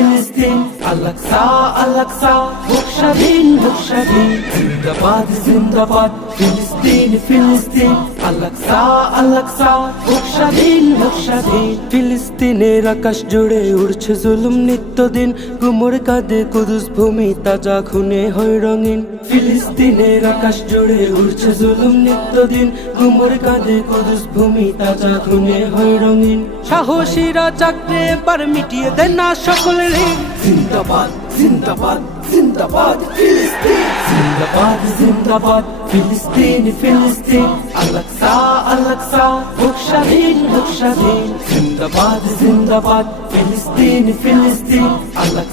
ফিলিস্তিন Al Aqsa Al Aqsa হোক স্বাধীন হোক স্বাধীন জিন্দাবাদ জিন্দাবাদ ফিলিস্তিন ফিলিস্তিন আল-আকসা আল-আকসা হোক স্বাধীন হোক স্বাধীন ফিলিস্তিনের আকাশ জুড়ে উড়ছে জুলুম নিত্যদিন গুমর কাঁদে কুদুস ভূমি তাজা খুনে হয় রঙিন ফিলিস্তিনের আকাশ জুড়ে উড়ছে জুলুম নিত্যদিন গুমর কাঁদে কুদুস ভূমি তাজা খুনে হয় রঙিন সাহসীরা জাগতে এবার মিটিয়ে দেন না সকলের জিন্দাবাদ জিন্দাবাদ জিন্দাবাদ ফিলিস্তিন জিন্দাবাদ জিন্দাবাদ ফিলিস্তিন ফিলিস্তিন আল-আকসা আল-আকসা হোক স্বাধীন হোক স্বাধীন জিন্দাবাদ জিন্দাবাদ ফিলিস্তিন ফিলিস্তিন আল-আকসা